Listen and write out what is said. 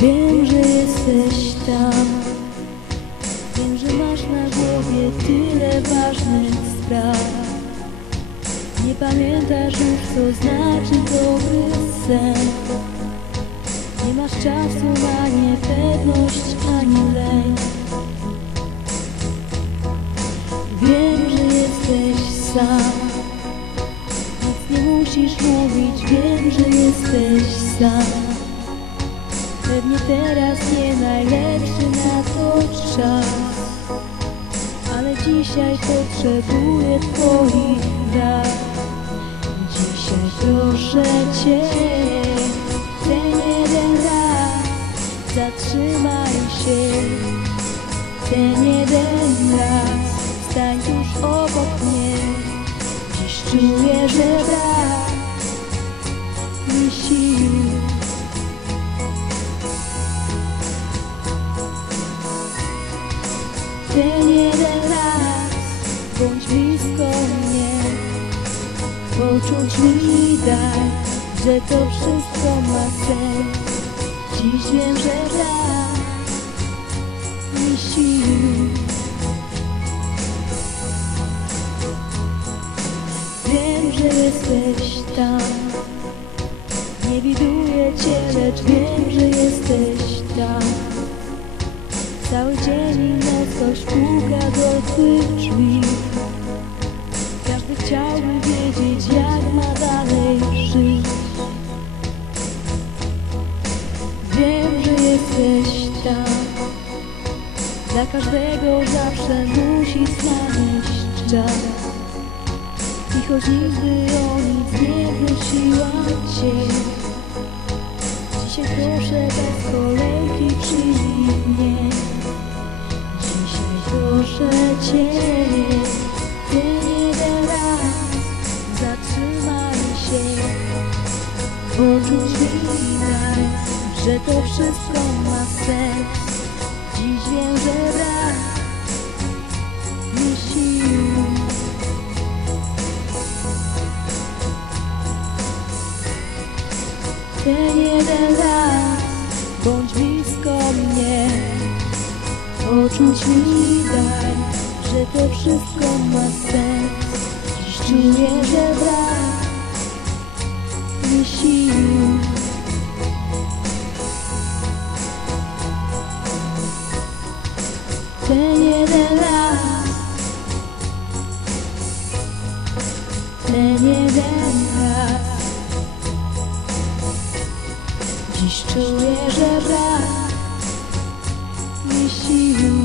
Wiem, że jesteś tam. Wiem, że masz na głowie tyle ważnych spraw. Nie pamiętasz już, co znaczy dobry sen. Nie masz czasu na niepewność ani lęk. Wiem, że jesteś sam. Nic nie musisz mówić, wiem, że jesteś sam. Pewnie teraz nie najlepszy na to czas. Ale dzisiaj potrzebuję twoich rad. Dzisiaj proszę cię Ten jeden raz Zatrzymaj się Ten jeden raz Stań tuż obok mnie. Dziś czuję, że brak Ten jeden raz. Bądź blisko mnie. Poczuć mi daj, że to wszystko ma sens. Dziś wiem, że brak mi sił. Wiem, że jesteś tam. Nie widuję cię, lecz wiem, że jesteś tam Cały dzień i noc ktoś puka do twych drzwi Każdy chciałby wiedzieć jak ma dalej żyć. Wiem, że jesteś tam. Dla każdego zawsze musi znaleźć czas. I choć nigdy o nic nie Cię Ten jeden raz Zatrzymaj się. Mi daj Że to wszystko ma sens. Dziś wiem, że brak mi sił Ten jeden raz Bądź blisko mnie. Poczuć mi daj Że to wszystko ma sens. Dziś czuję, że brak mi sił. Ten jeden raz Ten jeden raz. Dziś czuję, że brak mi sił